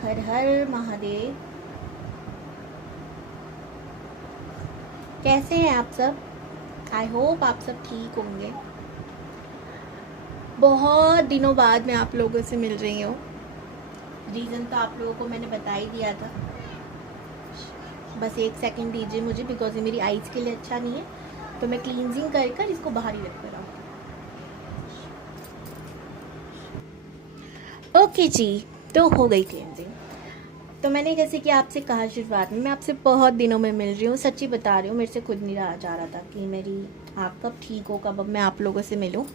हर हर महादेव। कैसे हैं आप सब? आई होप आप सब ठीक होंगे। बहुत दिनों बाद मैं आप लोगों से मिल रही हूँ। रीज़न तो आप लोगों को मैंने बता ही दिया था। बस एक सेकंड दीजिए मुझे, बिकॉज ये मेरी आइज़ के लिए अच्छा नहीं है, तो मैं क्लींजिंग कर कर इसको बाहर ही रख कर आऊँ। ओके जी, तो हो गई क्लींजिंग। तो मैंने जैसे कि आपसे कहा शुरुआत में, मैं आपसे बहुत दिनों में मिल रही हूँ। सच्ची बता रही हूँ, मेरे से खुद नहीं रहा जा रहा था कि मेरी आँख कब ठीक हो, कब अब मैं आप लोगों से मिलूँ।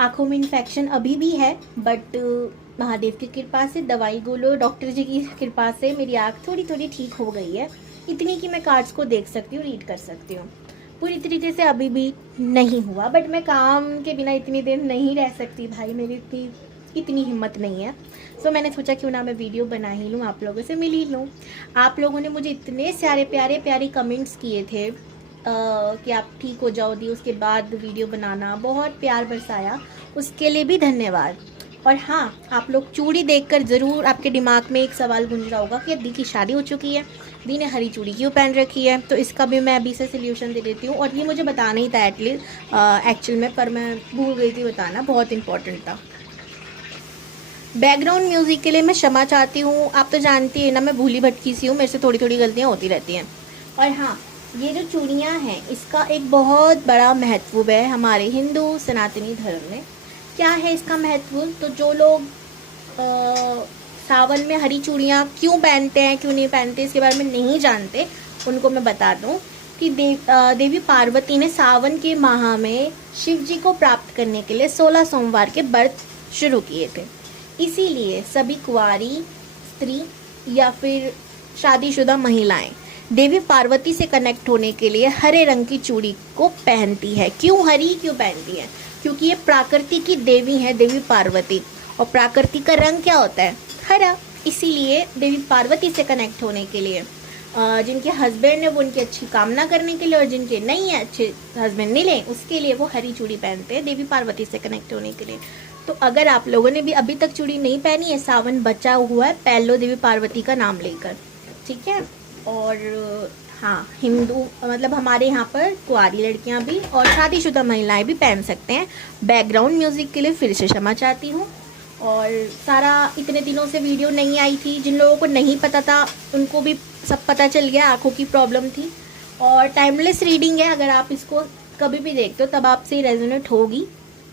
आँखों में इन्फेक्शन अभी भी है, बट महादेव की कृपा से, दवाई गोलो डॉक्टर जी की कृपा से मेरी आँख थोड़ी थोड़ी ठीक हो गई है। इतनी कि मैं कार्ड्स को देख सकती हूँ, रीड कर सकती हूँ। पूरी तरीके से अभी भी नहीं हुआ, बट मैं काम के बिना इतनी देर नहीं रह सकती भाई, मेरी इतनी हिम्मत नहीं है। सो मैंने सोचा क्यों ना मैं वीडियो बना ही लूँ, आप लोगों से मिल ही लूँ। आप लोगों ने मुझे इतने सारे प्यारे प्यारे कमेंट्स किए थे कि आप ठीक हो जाओ दी, उसके बाद वीडियो बनाना, बहुत प्यार बरसाया, उसके लिए भी धन्यवाद। और हाँ, आप लोग चूड़ी देखकर ज़रूर आपके दिमाग में एक सवाल गूंज रहा होगा कि दी की शादी हो चुकी है, दी ने हरी चूड़ी क्यों पहन रखी है। तो इसका भी मैं अभी से सोल्यूशन दे देती हूँ, और ये मुझे बताना ही था एटलीस्ट एक्चुअल में, पर मैं भूल गई थी बताना, बहुत इंपॉर्टेंट था। बैकग्राउंड म्यूज़िक के लिए मैं क्षमा चाहती हूँ। आप तो जानती है ना, मैं भूली भटकी सी हूँ, मेरे से थोड़ी थोड़ी गलतियाँ होती रहती हैं। और हाँ, ये जो चूड़ियाँ हैं, इसका एक बहुत बड़ा महत्व है हमारे हिंदू सनातनी धर्म में। क्या है इसका महत्व? तो जो लोग सावन में हरी चूड़ियाँ क्यों पहनते हैं, क्यों नहीं पहनते, इसके बारे में नहीं जानते, उनको मैं बता दूँ कि देवी पार्वती ने सावन के माह में शिव जी को प्राप्त करने के लिए 16 सोमवार के व्रत शुरू किए थे। इसीलिए सभी कुंवारी स्त्री या फिर शादीशुदा महिलाएं देवी पार्वती से कनेक्ट होने के लिए हरे रंग की चूड़ी को पहनती है। क्यों हरी क्यों पहनती है? क्योंकि ये प्रकृति की देवी है, देवी पार्वती, और प्रकृति का रंग क्या होता है? हरा। इसीलिए देवी पार्वती से कनेक्ट होने के लिए, जिनके हस्बैंड है वो उनकी अच्छी कामना करने के लिए, और जिनके नहीं है, अच्छे हस्बैंड मिले, उसके लिए वो हरी चूड़ी पहनते हैं, देवी पार्वती से कनेक्ट होने के लिए। तो अगर आप लोगों ने भी अभी तक चूड़ी नहीं पहनी है, सावन बचा हुआ है, पहन लो देवी पार्वती का नाम लेकर, ठीक है। और हाँ, हिंदू मतलब हमारे यहाँ पर कुंवारी लड़कियाँ भी और शादीशुदा महिलाएं भी पहन सकते हैं। बैकग्राउंड म्यूज़िक के लिए फिर से क्षमा चाहती हूँ। और सारा इतने दिनों से वीडियो नहीं आई थी, जिन लोगों को नहीं पता था उनको भी सब पता चल गया, आँखों की प्रॉब्लम थी। और टाइमलेस रीडिंग है, अगर आप इसको कभी भी देखते हो तब आपसे रेजोनेट होगी,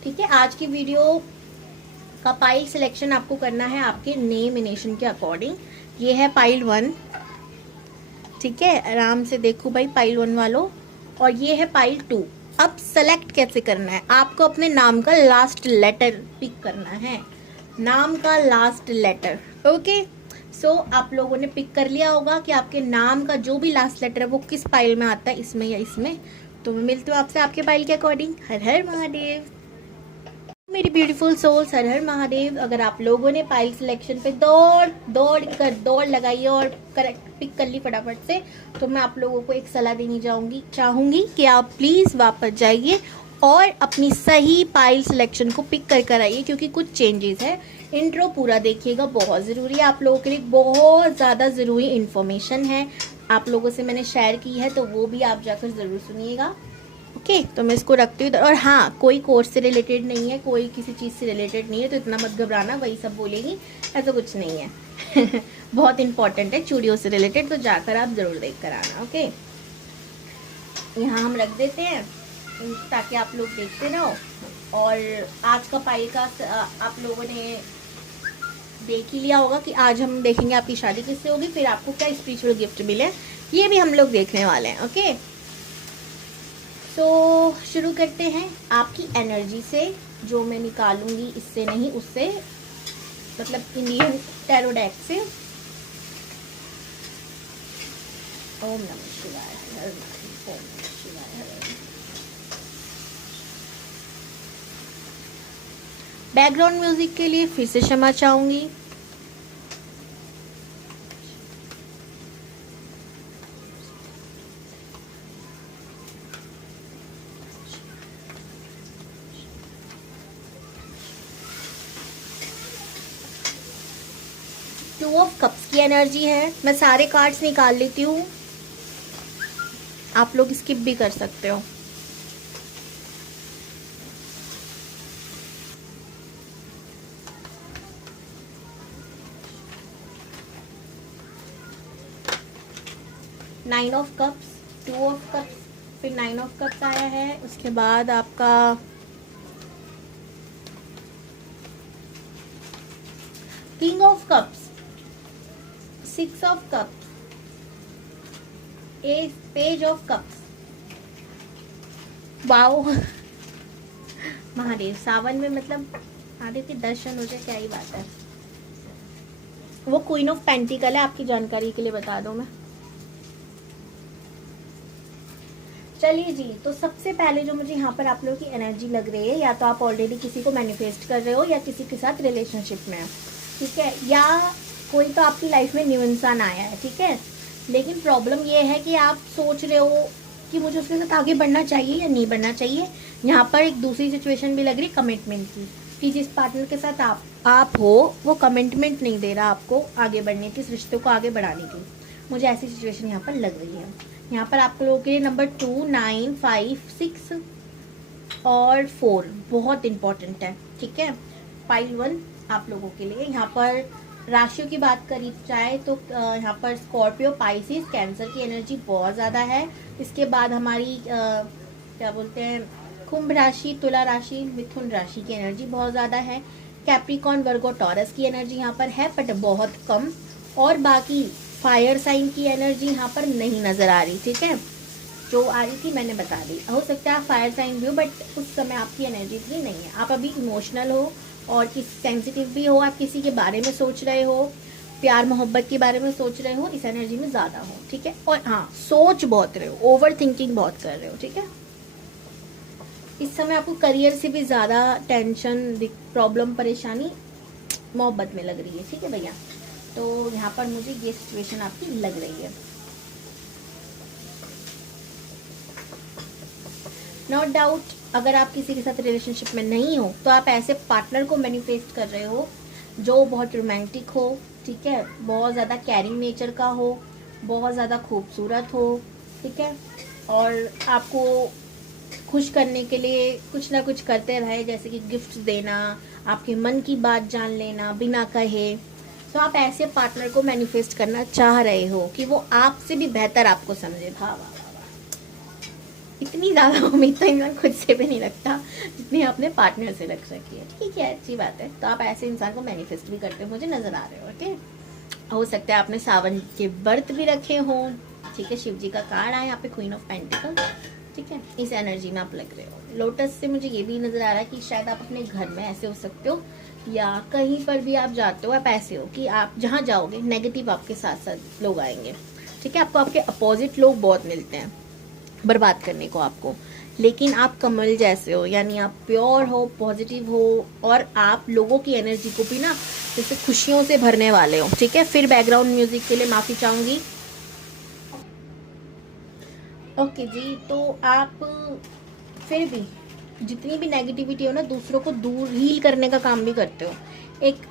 ठीक है। आज की वीडियो का पाइल सिलेक्शन आपको करना है आपके नेम नेशन के अकॉर्डिंग। ये है पाइल 1, ठीक है, आराम से देखो भाई पाइल 1 वालों। और ये है पाइल 2। अब सेलेक्ट कैसे करना है? आपको अपने नाम का लास्ट लेटर पिक करना है, नाम का लास्ट लेटर, ओके। सो आप लोगों ने पिक कर लिया होगा कि आपके नाम का जो भी लास्ट लेटर है वो किस पाइल में आता है, इसमें या इसमें। तो मैं मिलती हूँ आपसे आपके पाइल के अकॉर्डिंग। हर हर महादेव मेरी ब्यूटीफुल सोल्स, हर हर महादेव। अगर आप लोगों ने पाइल सिलेक्शन पे दौड़ लगाई और करेक्ट पिक कर ली फटाफट से, तो मैं आप लोगों को एक सलाह देनी चाहूंगी कि आप प्लीज वापस जाइए और अपनी सही पाइल सिलेक्शन को पिक कर आइए, क्योंकि कुछ चेंजेस है। इंट्रो पूरा देखिएगा, बहुत ज़रूरी है आप लोगों के लिए, बहुत ज़्यादा ज़रूरी इन्फॉर्मेशन है आप लोगों से मैंने शेयर की है, तो वो भी आप जाकर ज़रूर सुनिएगा, ओके। तो मैं इसको रखती हूँ। और हाँ, कोई कोर्स से रिलेटेड नहीं है, कोई किसी चीज़ से रिलेटेड नहीं है, तो इतना मत घबराना, वही सब बोलेगी, ऐसा कुछ नहीं है। बहुत इंपॉर्टेंट है, चूड़ियों से रिलेटेड, तो जाकर आप ज़रूर देख कर आना, ओके। यहाँ हम रख देते हैं ताकि आप लोग देखते रहो। और आज का पाइल का आप लोगों ने देख ही लिया होगा कि आज हम देखेंगे आपकी शादी किससे होगी, फिर आपको क्या स्पिरिचुअल गिफ्ट मिले, ये भी हम लोग देखने वाले हैं, ओके। तो शुरू करते हैं आपकी एनर्जी से, जो मैं निकालूंगी इससे नहीं, उससे, मतलब इंडियन टैरो डेक से। ओम नमः शिवाय, हर हर महादेव, ओम नमः शिवाय, हर हर। बैकग्राउंड म्यूजिक के लिए फिर से क्षमा चाहूंगी। टू ऑफ कप्स की एनर्जी है। मैं सारे कार्ड्स निकाल लेती हूँ, आप लोग स्किप भी कर सकते हो। Nine of cups, two of cups, फिर नाइन ऑफ कप्स आया है। उसके बाद आपका king of cups, six of cups, page of cups. Wow Mahadev Sawan में मतलब महादेव के दर्शन हो जाए, क्या ही बात है। वो क्वीन ऑफ पेंटिकल है, आपकी जानकारी के लिए बता दूं मैं। चलिए जी, तो सबसे पहले जो मुझे यहाँ पर आप लोगों की एनर्जी लग रही है, या तो आप ऑलरेडी किसी को मैनिफेस्ट कर रहे हो या किसी के साथ रिलेशनशिप में हो, ठीक है, या कोई तो आपकी लाइफ में न्यू इंसान आया है, ठीक है। लेकिन प्रॉब्लम ये है कि आप सोच रहे हो कि मुझे उसके साथ आगे बढ़ना चाहिए या नहीं बढ़ना चाहिए। यहाँ पर एक दूसरी सिचुएशन भी लग रही कमिटमेंट की, कि जिस पार्टनर के साथ आप हो वो कमिटमेंट नहीं दे रहा आपको आगे बढ़ने की, इस रिश्ते को आगे बढ़ाने की। मुझे ऐसी सिचुएशन यहाँ पर लग रही है। यहाँ पर आप लोगों के लिए नंबर 2, 9, 5, 6 और 4 बहुत इंपॉर्टेंट है, ठीक है। पाइल 1 आप लोगों के लिए। यहाँ पर राशियों की बात करी जाए तो यहाँ पर स्कॉर्पियो, पाइसिस, कैंसर की एनर्जी बहुत ज़्यादा है। इसके बाद हमारी क्या बोलते हैं, कुंभ राशि, तुला राशि, मिथुन राशि की एनर्जी बहुत ज़्यादा है। कैप्रिकॉर्न, वर्गो, टॉरस की एनर्जी यहाँ पर है बट बहुत कम। और बाकी फायर साइन की एनर्जी यहाँ पर नहीं नजर आ रही, ठीक है। जो आ रही थी मैंने बता दी। हो सकता है आप फायर साइन भी हो बट उस समय आपकी एनर्जी इतनी नहीं है। आप अभी इमोशनल हो और सेंसिटिव भी हो, आप किसी के बारे में सोच रहे हो, प्यार मोहब्बत के बारे में सोच रहे हो, इस एनर्जी में ज़्यादा हो, ठीक है। और हाँ, सोच बहुत रहे हो, ओवर थिंकिंग बहुत कर रहे हो, ठीक है। इस समय आपको करियर से भी ज़्यादा टेंशन, प्रॉब्लम, परेशानी मोहब्बत में लग रही है, ठीक है भैया। तो यहाँ पर मुझे ये सिचुएशन आपकी लग रही है। नो डाउट, अगर आप किसी के साथ रिलेशनशिप में नहीं हो तो आप ऐसे पार्टनर को मैनिफेस्ट कर रहे हो जो बहुत रोमांटिक हो, ठीक है, बहुत ज़्यादा केयरिंग नेचर का हो, बहुत ज़्यादा खूबसूरत हो, ठीक है, और आपको खुश करने के लिए कुछ ना कुछ करते रहे, जैसे कि गिफ्ट देना, आपके मन की बात जान लेना बिना कहे। तो आप ऐसे पार्टनर को मैनिफेस्ट करना चाह रहे हो कि वो आपसे भी बेहतर आपको समझे। वाह वाह वाह वाह, इतनी ज़्यादा उम्मीद तो इंसान खुद से भी नहीं रखता जितनी आपने पार्टनर से रख रखी है, ठीक है, अच्छी बात है। तो आप ऐसे इंसान को मैनिफेस्ट भी करते हो, मुझे नजर आ रहे हो, ठीक। हो सकता है आपने सावन के व्रत भी रखे हों, ठीक है। शिव जी का कार्ड आया यहाँ पे, क्वीन ऑफ पेंटिकल, ठीक है। इस एनर्जी में आप लग रहे हो। लोटस से मुझे ये भी नजर आ रहा है कि शायद आप अपने घर में ऐसे हो सकते हो, या कहीं पर भी आप जाते हो आप ऐसे हो कि आप जहाँ जाओगे नेगेटिव आपके साथ साथ लोग आएंगे, ठीक है। आपको आपके अपोजिट लोग बहुत मिलते हैं बर्बाद करने को आपको, लेकिन आप कमल जैसे हो, यानी आप प्योर हो, पॉजिटिव हो, और आप लोगों की एनर्जी को भी ना जैसे खुशियों से भरने वाले हो, ठीक है। फिर बैकग्राउंड म्यूजिक के लिए माफी चाहूंगी। ओके जी, तो आप फिर भी जितनी भी नेगेटिविटी हो ना, दूसरों को दूर हील करने का काम भी करते हो। एक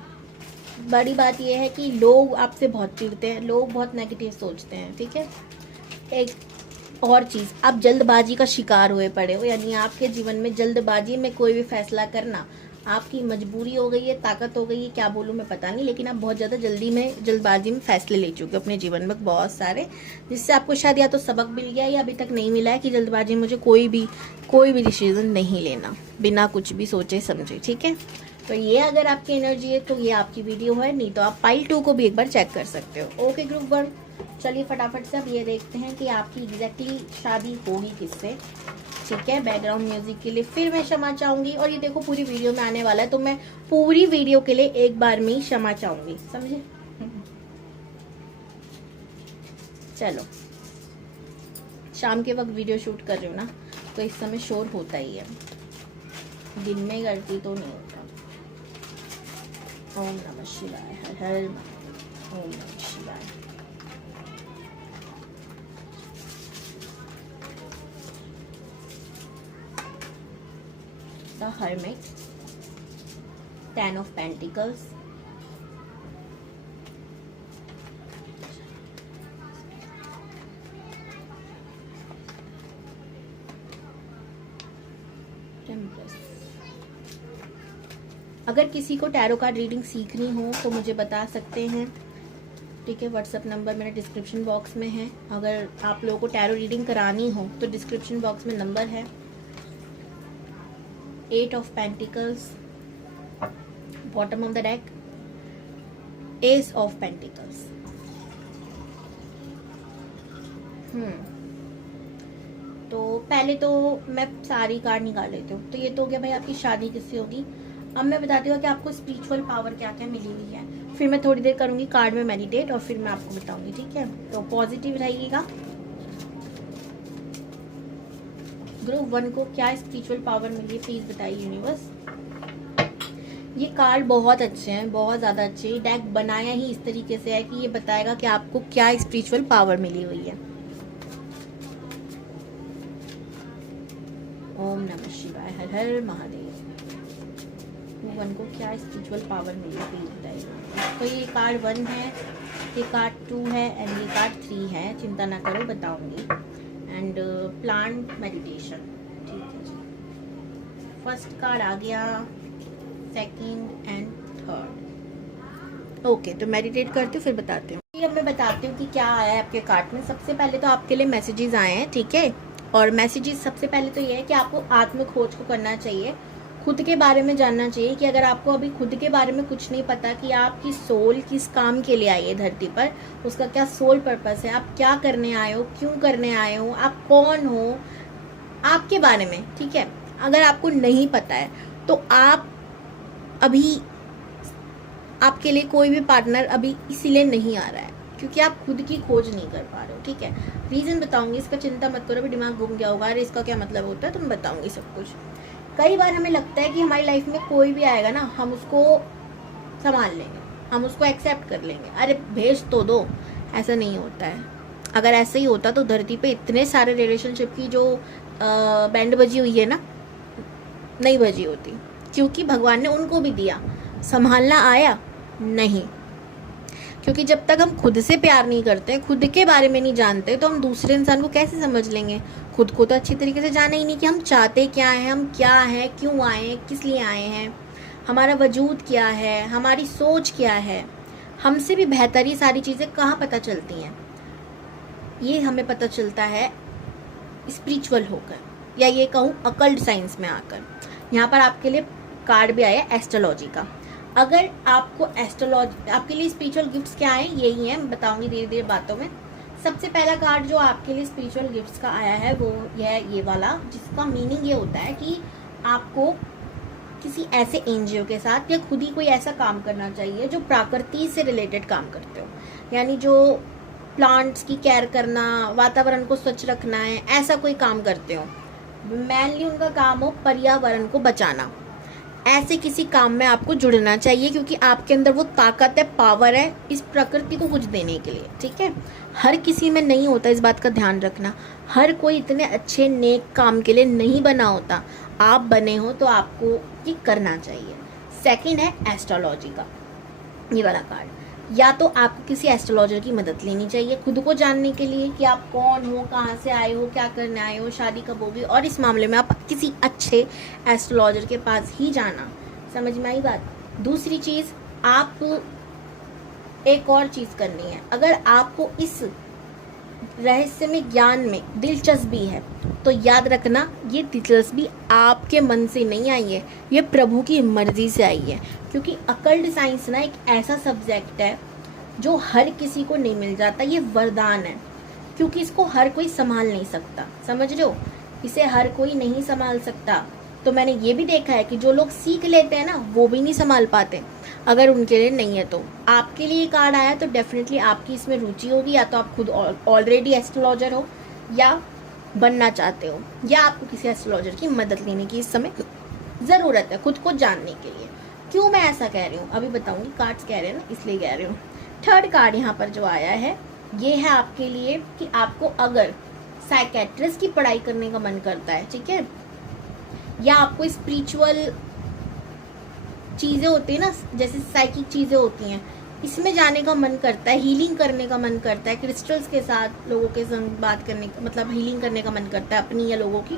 बड़ी बात यह है कि लोग आपसे बहुत चिढ़ते हैं, लोग बहुत नेगेटिव सोचते हैं, ठीक है। एक और चीज़, आप जल्दबाजी का शिकार हुए पड़े हो, यानी आपके जीवन में जल्दबाजी में कोई भी फैसला करना आपकी मजबूरी हो गई है, ताकत हो गई है, क्या बोलूँ मैं पता नहीं, लेकिन आप बहुत ज़्यादा जल्दबाजी में फैसले ले चुके हो अपने जीवन में बहुत सारे, जिससे आपको शायद या तो सबक मिल गया या अभी तक नहीं मिला है कि जल्दबाजी में मुझे कोई भी डिसीजन नहीं लेना बिना कुछ भी सोचे समझे, ठीक है। तो ये अगर आपकी एनर्जी है तो ये आपकी वीडियो है, नहीं तो आप पाइल 2 को भी एक बार चेक कर सकते हो। ओके ग्रुप 1, चलिए फटाफट से अब ये देखते हैं कि आपकी एग्जैक्टली शादी होगी किससे, ठीक है। बैकग्राउंड म्यूजिक के लिए फिर मैं क्षमा चाहूंगी, और ये देखो पूरी वीडियो में आने वाला है तो मैं पूरी वीडियो के लिए एक बार में ही क्षमा चाहूंगी, समझे। चलो, शाम के वक्त वीडियो शूट कर रही हूँ ना, तो इस समय शोर होता ही है, दिन में करती तो नहीं होता। ओम नमः शिवाय, हर हर ओम नमः शिवाय। The Hermit, 10 of Pentacles, अगर किसी को टैरो कार्ड रीडिंग सीखनी हो तो मुझे बता सकते हैं, ठीक है। व्हाट्सअप नंबर मेरे डिस्क्रिप्शन बॉक्स में है। अगर आप लोगों को टैरो रीडिंग करानी हो तो डिस्क्रिप्शन बॉक्स में नंबर है। 8 of pentacles, bottom of the deck S of pentacles. तो पहले तो मैं सारी कार्ड निकाल लेती हूँ। तो ये तो हो गया भाई आपकी शादी किससे होगी। अब मैं बताती हूँ कि आपको स्पिरिचुअल पावर क्या क्या मिली हुई है। फिर मैं थोड़ी देर करूंगी कार्ड में मेडिटेट और फिर मैं आपको बताऊंगी, ठीक है। तो पॉजिटिव रहिएगा। ग्रुप 1 को क्या स्पिरिचुअल पावर मिली है प्लीज बताइए यूनिवर्स। ये कार्ड बहुत अच्छे हैं, बहुत ज्यादा अच्छे। डेक बनाया ही इस तरीके से है कि ये बताएगा कि आपको क्या स्पिरिचुअल पावर मिली हुई है। ओम नमः शिवाय, हर हर महादेव। वन को क्या स्पिरिचुअल पावर मिली है प्लीज बताइए। तो ये कार्ड 1 है, ये कार्ड 2 है एंड ये कार्ड 3 है। चिंता ना करो, बताऊंगी। एंड प्लांट मेडिटेशन, ठीक है जी। फर्स्ट कार्ड आ गया, सेकंड एंड थर्ड। ओके, तो मेडिटेट करती हूँ फिर बताती हूँ। अब मैं बताती हूँ कि क्या आया है आपके कार्ड में। सबसे पहले तो आपके लिए मैसेजेस आए हैं, ठीक है। और मैसेजेस सबसे पहले तो ये है कि आपको आत्म खोज को करना चाहिए, खुद के बारे में जानना चाहिए। कि अगर आपको अभी खुद के बारे में कुछ नहीं पता कि आपकी सोल किस काम के लिए आई है धरती पर, उसका क्या सोल पर्पस है, आप क्या करने आए हो, क्यों करने आए हो, आप कौन हो, आपके बारे में, ठीक है। अगर आपको नहीं पता है तो आप अभी आपके लिए कोई भी पार्टनर अभी इसीलिए नहीं आ रहा है क्योंकि आप खुद की खोज नहीं कर पा रहे हो, ठीक है। रीजन बताऊंगी, इसका चिंता मत करो। अभी दिमाग घूम गया होगा, अरे इसका क्या मतलब होता है, तो मैं बताऊंगी सब कुछ। कई बार हमें लगता है कि हमारी लाइफ में कोई भी आएगा ना, हम उसको संभाल लेंगे, हम उसको एक्सेप्ट कर लेंगे, अरे भेज तो दो। ऐसा नहीं होता है। अगर ऐसा ही होता तो धरती पे इतने सारे रिलेशनशिप की जो बैंड बजी हुई है ना, नहीं बजी होती। क्योंकि भगवान ने उनको भी दिया, संभालना आया नहीं। क्योंकि जब तक हम खुद से प्यार नहीं करते, खुद के बारे में नहीं जानते, तो हम दूसरे इंसान को कैसे समझ लेंगे। खुद को तो अच्छी तरीके से जाना ही नहीं कि हम चाहते क्या है, हम क्या है, क्यों आए हैं, किस लिए आए हैं, हमारा वजूद क्या है, हमारी सोच क्या है। हमसे भी बेहतर ये सारी चीज़ें कहाँ पता चलती हैं। ये हमें पता चलता है स्पिरिचुअल होकर, या ये कहूँ अकल्ट साइंस में आकर। यहाँ पर आपके लिए कार्ड भी आया एस्ट्रोलॉजी का। अगर आपको एस्ट्रोलॉजी, आपके लिए स्पिरिचुअल गिफ्ट्स क्या है यही है, मैं बताऊंगी धीरे धीरे बातों में। सबसे पहला कार्ड जो आपके लिए स्पिरिचुअल गिफ्ट्स का आया है वो ये वाला, जिसका मीनिंग ये होता है कि आपको किसी ऐसे एनजीओ के साथ या खुद ही कोई ऐसा काम करना चाहिए जो प्रकृति से रिलेटेड काम करते हो। यानी जो प्लांट्स की केयर करना, वातावरण को स्वच्छ रखना है, ऐसा कोई काम करते हो। मेनली उनका काम हो पर्यावरण को बचाना। ऐसे किसी काम में आपको जुड़ना चाहिए क्योंकि आपके अंदर वो ताकत है, पावर है इस प्रकृति को कुछ देने के लिए, ठीक है। हर किसी में नहीं होता, इस बात का ध्यान रखना। हर कोई इतने अच्छे नेक काम के लिए नहीं बना होता। आप बने हो तो आपको ये करना चाहिए। सेकंड है एस्ट्रोलॉजी का ये वाला कार्ड। या तो आपको किसी एस्ट्रोलॉजर की मदद लेनी चाहिए खुद को जानने के लिए कि आप कौन हो, कहाँ से आए हो, क्या करने आए हो, शादी कब होगी, और इस मामले में आप किसी अच्छे एस्ट्रोलॉजर के पास ही जाना। समझ में आई बात। दूसरी चीज़, आप एक और चीज़ करनी है। अगर आपको इस रहस्यमय ज्ञान में दिलचस्पी है तो याद रखना ये दिलचस्पी आपके मन से नहीं आई है, ये प्रभु की मर्जी से आई है। क्योंकि अकल्ट साइंस ना एक ऐसा सब्जेक्ट है जो हर किसी को नहीं मिल जाता, ये वरदान है। क्योंकि इसको हर कोई संभाल नहीं सकता, समझ रहे हो, इसे हर कोई नहीं संभाल सकता। तो मैंने ये भी देखा है कि जो लोग सीख लेते हैं ना वो भी नहीं संभाल पाते अगर उनके लिए नहीं है। तो आपके लिए कार्ड आया तो डेफिनेटली आपकी इसमें रुचि होगी, या तो आप खुद ऑलरेडी एस्ट्रोलॉजर हो या बनना चाहते हो, या आपको किसी एस्ट्रोलॉजर की मदद लेने की इस समय ज़रूरत है खुद को जानने के लिए। क्यों मैं ऐसा कह रही हूँ अभी बताऊंगी, कार्ड्स कह रहे हैं ना इसलिए कह रही हूँ। थर्ड कार्ड यहाँ पर जो आया है ये है आपके लिए कि आपको अगर साइकेट्रिस्ट की पढ़ाई करने का मन करता है, ठीक है, या आपको स्पिरिचुअल चीज़ें होती है ना, जैसे साइकिक चीज़ें होती हैं, इसमें जाने का मन करता है, हीलिंग करने का मन करता है, क्रिस्टल्स के साथ लोगों के संग बात करने का मतलब हीलिंग करने का मन करता है अपनी या लोगों की,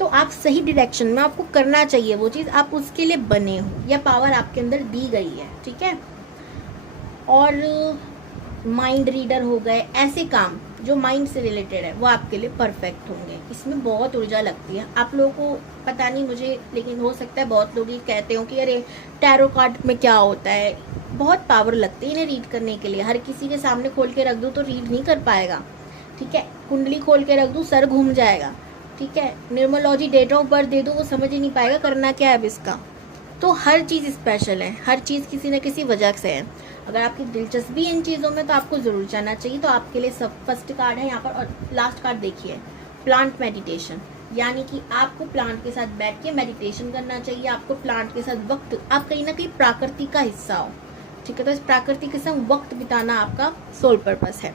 तो आप सही डायरेक्शन में, आपको करना चाहिए वो चीज़, आप उसके लिए बने हो, या पावर आपके अंदर दी गई है, ठीक है। और माइंड रीडर हो गए, ऐसे काम जो माइंड से रिलेटेड है वो आपके लिए परफेक्ट होंगे। इसमें बहुत ऊर्जा लगती है आप लोगों को, पता नहीं मुझे, लेकिन हो सकता है बहुत लोग ये कहते हो कि अरे टैरो कार्ड में क्या होता है। बहुत पावर लगती है इन्हें रीड करने के लिए। हर किसी के सामने खोल के रख दूँ तो रीड नहीं कर पाएगा, ठीक है। कुंडली खोल के रख दूँ सर घूम जाएगा, ठीक है। न्यूमरोलॉजी डेट ऑफ बर्थ दे दो वो समझ ही नहीं पाएगा करना क्या है अब इसका। तो हर चीज़ स्पेशल है, हर चीज़ किसी न किसी वजह से है। अगर आपकी दिलचस्पी इन चीज़ों में तो आपको ज़रूर जाना चाहिए। तो आपके लिए सब फर्स्ट कार्ड है यहाँ पर, और लास्ट कार्ड देखिए, प्लांट मेडिटेशन, यानी कि आपको प्लांट के साथ बैठ के मेडिटेशन करना चाहिए। आपको प्लांट के साथ वक्त, आप कहीं ना कहीं प्रकृति का हिस्सा हो, ठीक है। तो इस प्रकृति के साथ वक्त बिताना आपका सोल पर्पस है,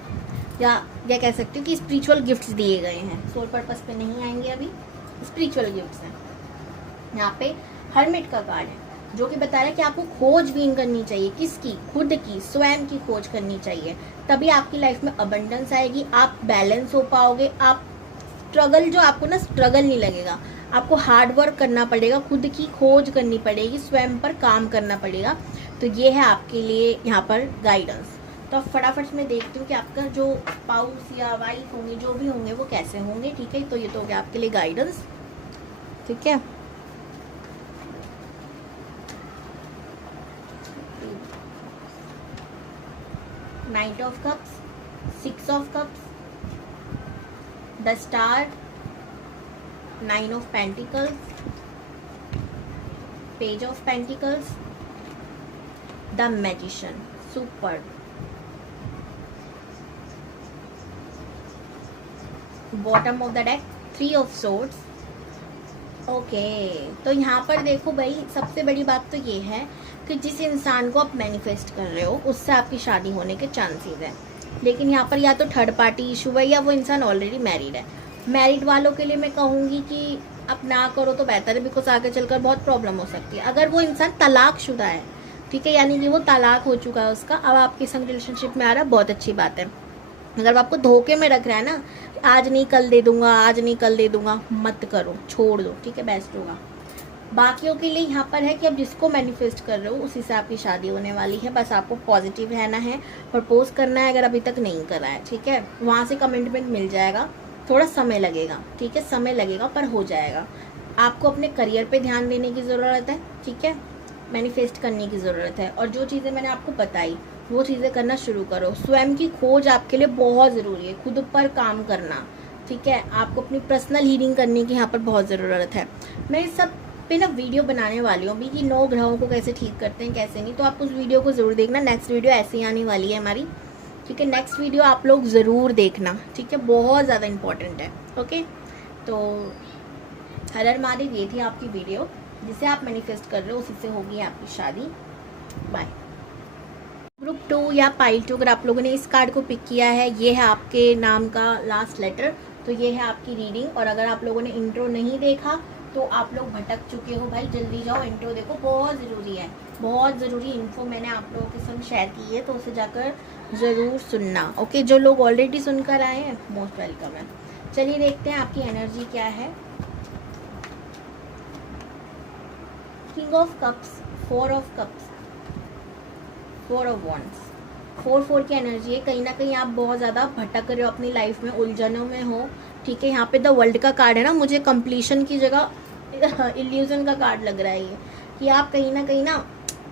या कह सकते हो कि स्पिरिचुअल गिफ्ट्स दिए गए हैं। सोल पर्पस पे नहीं आएंगे अभी, स्पिरिचुअल गिफ्ट्स हैं। यहाँ पे हर्मिट का कार्ड है जो कि बता रहा है कि आपको खोजबीन करनी चाहिए, किसकी, खुद की, स्वयं की खोज करनी चाहिए, तभी आपकी लाइफ में अबंडेंस आएगी, आप बैलेंस हो पाओगे। आप स्ट्रगल, जो आपको ना स्ट्रगल नहीं लगेगा, आपको हार्ड वर्क करना पड़ेगा, खुद की खोज करनी पड़ेगी, स्वयं पर काम करना पड़ेगा। तो ये है आपके लिए यहाँ पर गाइडेंस। तो अब फटाफट मैं देखती हूँ कि आपका जो स्पाउस या वाइफ होंगे, जो भी होंगे, वो कैसे होंगे, ठीक है। तो ये तो हो गया आपके लिए गाइडेंस, ठीक है। Night of cups, 6 of cups, the star, 9 of pentacles, page of pentacles, the magician. Super. Bottom of the deck, 3 of swords. Okay, तो यहाँ पर देखो भाई, सबसे बड़ी बात तो ये है कि जिस इंसान को आप मैनिफेस्ट कर रहे हो उससे आपकी शादी होने के चांसेस हैं। लेकिन यहाँ पर या तो थर्ड पार्टी इशू है, या वो इंसान ऑलरेडी मैरिड है। मैरिड वालों के लिए मैं कहूँगी कि आप ना करो तो बेहतर है, बिकॉज आगे चलकर बहुत प्रॉब्लम हो सकती है। अगर वो इंसान तलाकशुदा है, ठीक है, यानी कि वो तलाक हो चुका है उसका, अब आपके संग रिलेशनशिप में आ रहा है, बहुत अच्छी बात है। अगर वो आपको धोखे में रख रहा है ना, आज नहीं कल दे दूंगा, आज नहीं कल दे दूंगा, मत करो, छोड़ दो, ठीक है, बेस्ट होगा। बाकियों के लिए यहाँ पर है कि आप जिसको मैनिफेस्ट कर रहे हो उसी से आपकी शादी होने वाली है। बस आपको पॉजिटिव रहना है, प्रपोज करना है अगर अभी तक नहीं करा है, ठीक है। वहाँ से कमिटमेंट मिल जाएगा, थोड़ा समय लगेगा, ठीक है, समय लगेगा पर हो जाएगा। आपको अपने करियर पे ध्यान देने की ज़रूरत है, ठीक है, मैनिफेस्ट करने की ज़रूरत है। और जो चीज़ें मैंने आपको बताई वो चीज़ें करना शुरू करो। स्वयं की खोज आपके लिए बहुत ज़रूरी है, खुद पर काम करना, ठीक है। आपको अपनी पर्सनल हीलिंग करने की यहाँ पर बहुत ज़रूरत है। मैं इस सब पे ना वीडियो बनाने वाली हूँ अभी कि 9 ग्रहों को कैसे ठीक करते हैं, कैसे नहीं। तो आप उस वीडियो को ज़रूर देखना, नेक्स्ट वीडियो ऐसे ही आने वाली है हमारी, ठीक है। नेक्स्ट वीडियो आप लोग ज़रूर देखना, ठीक है, बहुत ज़्यादा इम्पोर्टेंट है, ओके। तो हर हर महादेव, ये थी आपकी वीडियो, जिसे आप मैनिफेस्ट कर रहे हो उसी से होगी आपकी शादी। बाय। ग्रुप 2 या पाइल 2, अगर आप लोगों ने इस कार्ड को पिक किया है, ये है आपके नाम का लास्ट लेटर, तो ये है आपकी रीडिंग। और अगर आप लोगों ने इंट्रो नहीं देखा तो आप लोग भटक चुके हो भाई, जल्दी जाओ इंट्रो देखो, बहुत ज़रूरी है, बहुत ज़रूरी इन्फो मैंने आप लोगों के संग शेयर की है, तो उसे जाकर ज़रूर सुनना, ओके। जो लोग ऑलरेडी सुनकर आए हैं, मोस्ट वेलकम है। चलिए देखते हैं आपकी एनर्जी क्या है। King of cups, 4 of cups, 4 of wands, 4 की एनर्जी है। कहीं ना कहीं आप बहुत ज़्यादा भटक रहे हो अपनी लाइफ में, उलझनों में हो, ठीक है। यहाँ पे द वर्ल्ड का कार्ड है ना, मुझे कंप्लीशन की जगह इल्यूजन का कार्ड लग रहा है ये, कि आप कहीं ना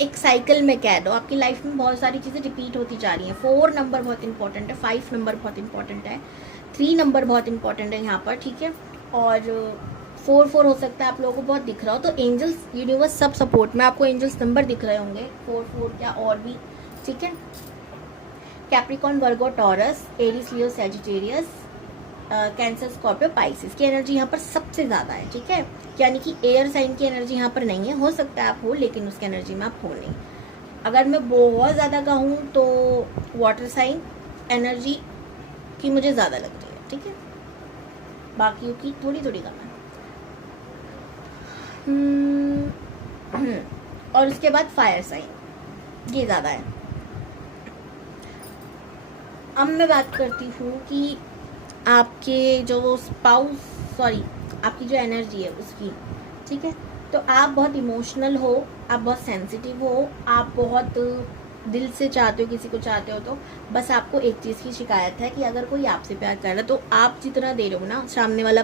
एक साइकिल में कैद हो, आपकी लाइफ में बहुत सारी चीज़ें रिपीट होती जा रही हैं। 4 नंबर बहुत इंपॉर्टेंट है, 5 नंबर बहुत इंपॉर्टेंट है, 3 नंबर बहुत इंपॉर्टेंट है यहाँ पर, ठीक है। और 4 हो सकता है आप लोगों को बहुत दिख रहा हो, तो एंजल्स, यूनिवर्स सब सपोर्ट में, आपको एंजल्स नंबर दिख रहे होंगे 4 या और भी, ठीक है। कैप्रिकॉर्न, वर्गो, टॉरस, एरीज, लियो, सैजिटेरियस, कैंसर, स्कॉर्पियो, पाइसिस की एनर्जी यहाँ पर सबसे ज़्यादा है, ठीक है। यानी कि एयर साइन की एनर्जी यहाँ पर नहीं है, हो सकता है आप हो, लेकिन उसकी एनर्जी में आप हो नहीं। अगर मैं बहुत ज़्यादा कहूँ तो वाटर साइन एनर्जी की मुझे ज़्यादा लग रही है, ठीक है, बाकियों की थोड़ी थोड़ी कम है। और उसके बाद फायर साइन, ये ज़्यादा है। अब मैं बात करती हूँ कि आपके जो स्पाउस, सॉरी, आपकी जो एनर्जी है उसकी, ठीक है। तो आप बहुत इमोशनल हो, आप बहुत सेंसिटिव हो, आप बहुत दिल से चाहते हो, किसी को चाहते हो, तो बस आपको एक चीज़ की शिकायत है कि अगर कोई आपसे प्यार कर रहा है तो आप जितना दे रहे हो ना, सामने वाला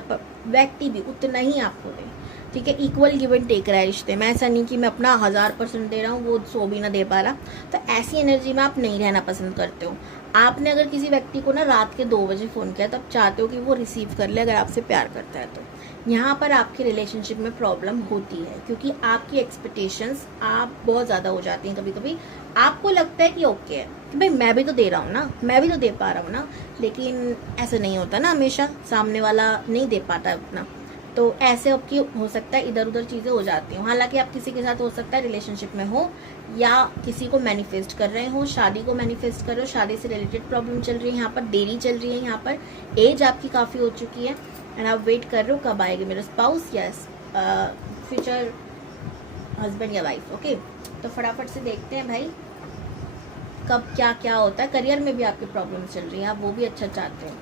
व्यक्ति भी उतना ही आपको दे, ठीक है। इक्वल गिव एंड टेक रहा है रिश्ते में, ऐसा नहीं कि मैं अपना 1000% दे रहा हूँ, वो 100 भी ना दे पा रहा। तो ऐसी एनर्जी में आप नहीं रहना पसंद करते हो। आपने अगर किसी व्यक्ति को ना रात के 2 बजे फ़ोन किया, तब चाहते हो कि वो रिसीव कर ले अगर आपसे प्यार करता है तो। यहाँ पर आपकी रिलेशनशिप में प्रॉब्लम होती है, क्योंकि आपकी एक्सपेक्टेशंस आप बहुत ज़्यादा हो जाती हैं। कभी कभी आपको लगता है कि ओके है कि भाई मैं भी तो दे रहा हूँ ना, मैं भी तो दे पा रहा हूँ ना, लेकिन ऐसा नहीं होता ना, हमेशा सामने वाला नहीं दे पाता अपना। तो ऐसे आपकी हो सकता है इधर उधर चीज़ें हो जाती हैं। हालांकि आप किसी के साथ हो सकता है रिलेशनशिप में हो, या किसी को मैनिफेस्ट कर रहे हो, शादी को मैनिफेस्ट कर रहे हो, शादी से रिलेटेड प्रॉब्लम चल रही है, यहाँ पर देरी चल रही है, यहाँ पर एज आपकी काफ़ी हो चुकी है, एंड आप वेट कर रहे हो कब आएगा मेरा स्पाउस या फ्यूचर हस्बैंड या वाइफ। ओके, तो फटाफट से देखते हैं भाई कब क्या क्या होता है। करियर में भी आपकी प्रॉब्लम चल रही है, आप वो भी अच्छा चाहते हो।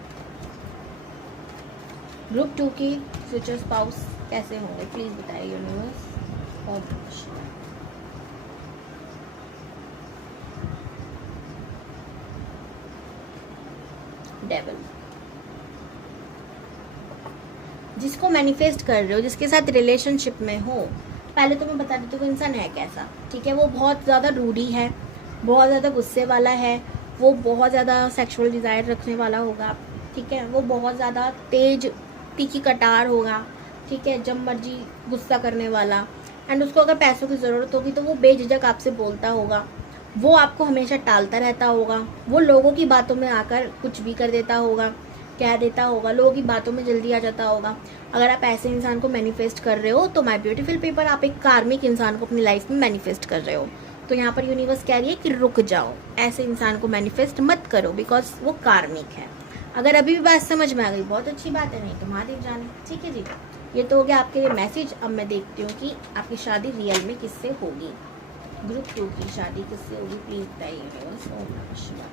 ग्रुप 2 की फ्यूचर स्पाउस कैसे होंगे प्लीज बताइए यूनिवर्स। और डेविल, जिसको मैनिफेस्ट कर रहे हो, जिसके साथ रिलेशनशिप में हो, पहले तो मैं बता देती हूँ वो इंसान है कैसा, ठीक है। वो बहुत ज़्यादा रूडी है, बहुत ज़्यादा गुस्से वाला है, वो बहुत ज़्यादा सेक्सुअल डिज़ायर रखने वाला होगा, ठीक है। वो बहुत ज़्यादा तेज तीखी कटार होगा, ठीक है, जब मर्जी गुस्सा करने वाला। एंड उसको अगर पैसों की ज़रूरत होगी तो वो बेझिझक आपसे बोलता होगा, वो आपको हमेशा टालता रहता होगा, वो लोगों की बातों में आकर कुछ भी कर देता होगा, कह देता होगा, लोगों की बातों में जल्दी आ जाता होगा। अगर आप ऐसे इंसान को मैनिफेस्ट कर रहे हो तो माय ब्यूटीफुल पीपल, आप एक कार्मिक इंसान को अपनी लाइफ में मैनिफेस्ट कर रहे हो। तो यहाँ पर यूनिवर्स कह रही है कि रुक जाओ, ऐसे इंसान को मैनिफेस्ट मत करो, बिकॉज वो कार्मिक है। अगर अभी भी बात समझ में आ गई बहुत अच्छी बात है, नहीं तो महादेव जाने, ठीक है जी। ये तो हो गया आपके लिए मैसेज। अब मैं देखती हूँ कि आपकी शादी रियल में किससे होगी। ग्रुप 2 की शादी किससे होगी प्लीज बताइए यूनिवर्स। ओम नमः शिवाय।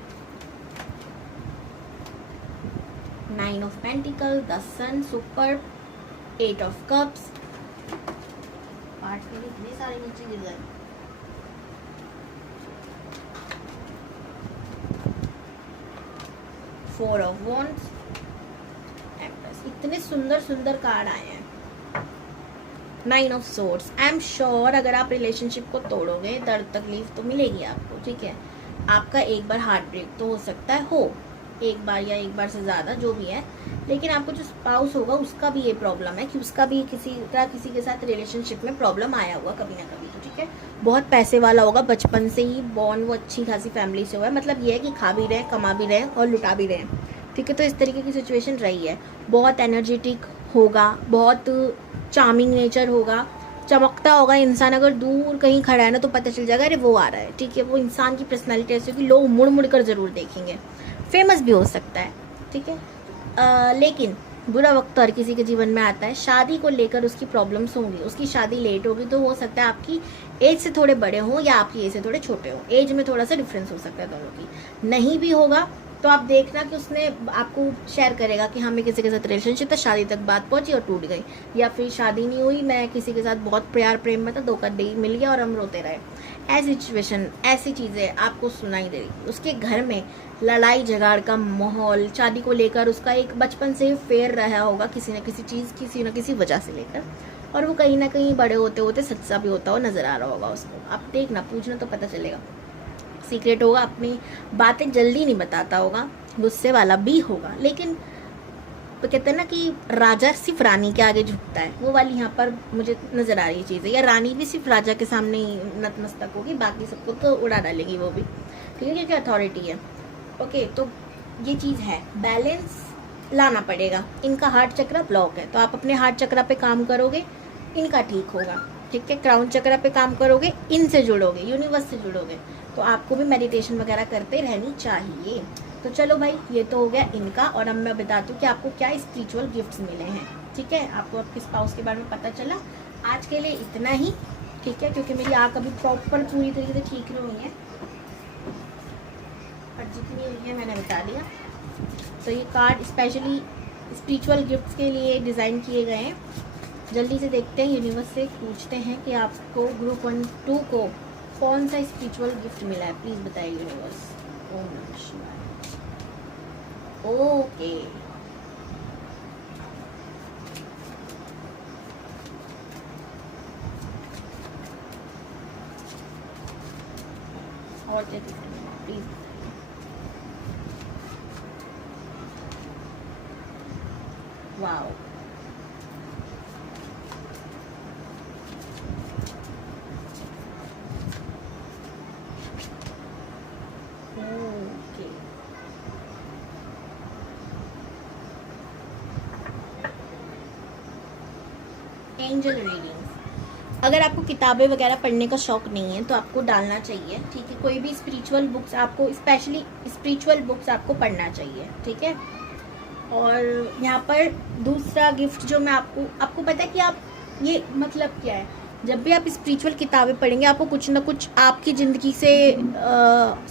9 of pentacles, the sun, super, 8 of cups. Part के लिए इतने सारे नीचे गिर गए। Four of wands, empress. इतने सुंदर सुंदर कार्ड आए हैं। 9 of swords. I am sure अगर आप रिलेशनशिप को तोड़ोगे दर्द तकलीफ तो मिलेगी आपको, ठीक है। आपका एक बार हार्ट ब्रेक तो हो सकता है, हो एक बार या एक बार से ज़्यादा जो भी है, लेकिन आपको जो स्पाउस होगा उसका भी ये प्रॉब्लम है कि उसका भी किसी के साथ रिलेशनशिप में प्रॉब्लम आया होगा कभी ना कभी, तो ठीक है। बहुत पैसे वाला होगा, बचपन से ही बॉर्न, वो अच्छी खासी फैमिली से हुआ है, मतलब ये है कि खा भी रहे हैं, कमा भी रहे हैं और लुटा भी रहे हैं, ठीक है। तो इस तरीके की सिचुएशन रही है। बहुत एनर्जेटिक होगा, बहुत चार्मिंग नेचर होगा, चमकता होगा इंसान। अगर दूर कहीं खड़ा है ना तो पता चल जाएगा अरे वो आ रहा है, ठीक है। वो इंसान की पर्सनैलिटी ऐसी होगी, लोग मुड़ मुड़ कर ज़रूर देखेंगे। फेमस भी हो सकता है, ठीक है। लेकिन बुरा वक्त तो हर किसी के जीवन में आता है। शादी को लेकर उसकी प्रॉब्लम्स होंगी, उसकी शादी लेट होगी तो हो सकता है आपकी एज से थोड़े बड़े हों या आपकी एज से थोड़े छोटे हों, एज में थोड़ा सा डिफरेंस हो सकता है दोनों की। नहीं भी होगा तो आप देखना कि उसने आपको शेयर करेगा कि हमें किसी के साथ रिलेशनशिप था, शादी तक बात पहुंची और टूट गई, या फिर शादी नहीं हुई, मैं किसी के साथ बहुत प्यार प्रेम में था, धोखा दे मिल गया और हम रोते रहे। ऐसी सिचुएशन, ऐसी चीज़ें आपको सुनाई दे रही। उसके घर में लड़ाई झगड़ का माहौल, शादी को लेकर उसका एक बचपन से ही फेर रहा होगा किसी न किसी चीज़, किसी न किसी वजह से लेकर, और वो कहीं ना कहीं बड़े होते होते सच्चा भी होता हुआ नजर आ रहा होगा उसको। आप देखना, पूछना तो पता चलेगा। सीक्रेट होगा, अपनी बातें जल्दी नहीं बताता होगा, गुस्से वाला भी होगा, लेकिन तो कहते हैं ना कि राजा सिर्फ रानी के आगे झुकता है, वो वाली यहाँ पर मुझे नजर आ रही चीज़ है। या रानी भी सिर्फ राजा के सामने ही नतमस्तक होगी, बाकी सबको तो उड़ा डालेगी वो भी, ठीक है, क्योंकि अथॉरिटी है। ओके, तो ये चीज़ है, बैलेंस लाना पड़ेगा। इनका हार्ट चक्र ब्लॉक है तो आप अपने हार्ट चक्र पे काम करोगे, इनका ठीक होगा, ठीक है। क्राउन चक्र पे काम करोगे, इनसे जुड़ोगे, यूनिवर्स से जुड़ोगे, तो आपको भी मेडिटेशन वगैरह करते रहनी चाहिए। तो चलो भाई, ये तो हो गया इनका। और अब मैं बताती हूँ कि आपको क्या स्पिरिचुअल गिफ्ट्स मिले हैं, ठीक है। आपको आपके स्पाउस के बारे में पता चला। आज के लिए इतना ही, ठीक है, क्योंकि मेरी आँख अभी प्रॉपर पूरी तरीके से ठीक नहीं हुई है, और जितनी हुई है मैंने बता दिया। तो ये कार्ड स्पेशली स्पिरिचुअल गिफ्ट्स के लिए डिज़ाइन किए गए हैं। जल्दी से देखते हैं, यूनिवर्स से पूछते हैं कि आपको ग्रुप 1-2 को कौन सा स्पिरिचुअल गिफ्ट मिला है। प्लीज़ बताइए यूनिवर्स। ओम नमः शिवाय। ओके, और क्या गिफ्ट मिला है प्लीज़ बताइए। Wow, okay. Angel readings. अगर आपको किताबें वगैरह पढ़ने का शौक नहीं है तो आपको डालना चाहिए, ठीक है। कोई भी स्पिरिचुअल बुक्स आपको, स्पेशली स्पिरिचुअल बुक्स आपको पढ़ना चाहिए, ठीक है। और यहाँ पर दूसरा गिफ्ट जो मैं आपको पता है कि आप ये मतलब क्या है, जब भी आप स्पिरिचुअल किताबें पढ़ेंगे आपको कुछ ना कुछ आपकी ज़िंदगी से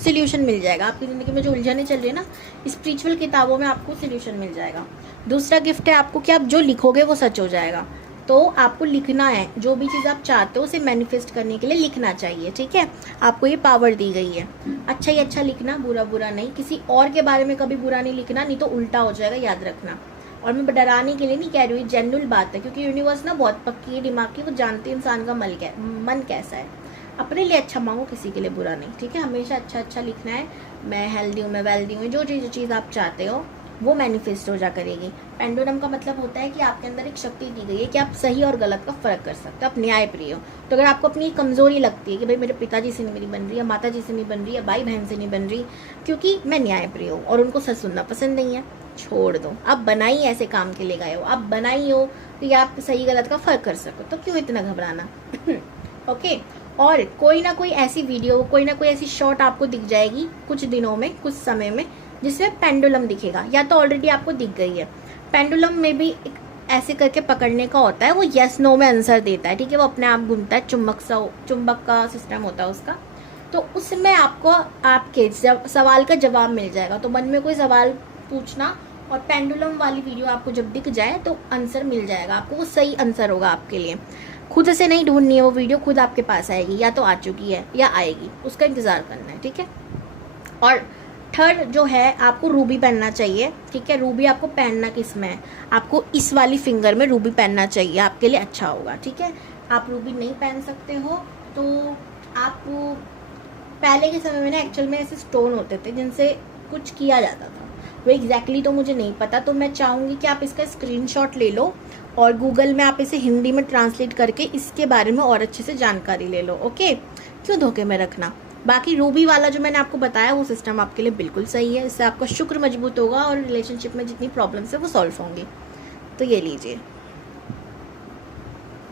सोल्यूशन मिल जाएगा। आपकी ज़िंदगी में जो उलझने चल रही है ना, स्पिरिचुअल किताबों में आपको सोल्यूशन मिल जाएगा। दूसरा गिफ्ट है आपको कि आप जो लिखोगे वो सच हो जाएगा। तो आपको लिखना है, जो भी चीज़ आप चाहते हो उसे मैनिफेस्ट करने के लिए लिखना चाहिए, ठीक है। आपको ये पावर दी गई है। अच्छा ही अच्छा लिखना, बुरा बुरा नहीं। किसी और के बारे में कभी बुरा नहीं लिखना, नहीं तो उल्टा हो जाएगा, याद रखना। और मैं डराने के लिए नहीं कह रही हूँ, जेन्युइन बात है, क्योंकि यूनिवर्स ना बहुत पक्की है दिमाग की, वो जानती है इंसान का मन कैसा है। अपने लिए अच्छा मांगो, किसी के लिए बुरा नहीं, ठीक है। हमेशा अच्छा अच्छा लिखना है। मैं हेल्दी हूँ, मैं वेल्दी हूँ, जो चीज़ आप चाहते हो वो मैनिफेस्ट हो जा करेगी। पेंडुलम का मतलब होता है कि आपके अंदर एक शक्ति दी गई है कि आप सही और गलत का फर्क कर सकते हो, आप न्यायप्रिय हो। तो अगर आपको अपनी कमजोरी लगती है कि भाई मेरे पिताजी से नहीं मेरी बन रही है, माता जी से नहीं बन रही है, भाई बहन से नहीं बन रही, क्योंकि मैं न्यायप्रिय हूँ और उनको सच सुनना पसंद नहीं है, छोड़ दो। आप बनाई ऐसे काम के लिए गए हो, आप बनाई हो कि आप सही गलत का फर्क कर सको, तो क्यों इतना घबराना। ओके। और कोई ना कोई ऐसी वीडियो, कोई ना कोई ऐसी शॉट आपको दिख जाएगी कुछ दिनों में, कुछ समय में, जिसमें पेंडुलम दिखेगा, या तो ऑलरेडी आपको दिख गई है। पेंडुलम में भी एक ऐसे करके पकड़ने का होता है, वो यस नो में आंसर देता है, ठीक है। वो अपने आप घूमता है, चुंबक का सिस्टम होता है उसका। तो उसमें आपको आपके सवाल का जवाब मिल जाएगा। तो मन में कोई सवाल पूछना, और पेंडुलम वाली वीडियो आपको जब दिख जाए तो आंसर मिल जाएगा आपको, वो सही आंसर होगा आपके लिए। खुद से नहीं ढूंढनी है, वो वीडियो खुद आपके पास आएगी, या तो आ चुकी है या आएगी, उसका इंतजार करना है, ठीक है। और थर्ड जो है, आपको रूबी पहनना चाहिए, ठीक है। रूबी आपको पहनना किस में है, आपको इस वाली फिंगर में रूबी पहनना चाहिए, आपके लिए अच्छा होगा, ठीक है। आप रूबी नहीं पहन सकते हो तो आप, पहले के समय में ना एक्चुअल में ऐसे स्टोन होते थे जिनसे कुछ किया जाता था, वो एग्जैक्टली तो मुझे नहीं पता। तो मैं चाहूँगी कि आप इसका स्क्रीनशॉट ले लो और गूगल में आप इसे हिंदी में ट्रांसलेट करके इसके बारे में और अच्छे से जानकारी ले लो, ओके। क्यों धोखे में रखना। बाकी रूबी वाला जो मैंने आपको बताया वो सिस्टम आपके लिए बिल्कुल सही है, इससे आपका शुक्र मजबूत होगा और रिलेशनशिप में जितनी प्रॉब्लम्स है वो सॉल्व होंगी। तो ये लीजिए,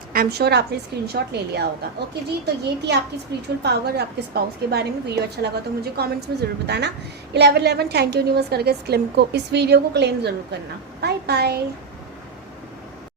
आई एम श्योर आपने स्क्रीनशॉट ले लिया होगा। ओके जी, तो ये थी आपकी स्पिरिचुअल पावर आपके स्पाउस के बारे में। वीडियो अच्छा लगा तो मुझे कमेंट्स में जरूर बताना। 11 थैंक यू यूनिवर्स करके इस वीडियो को क्लेम जरूर करना। Bye bye.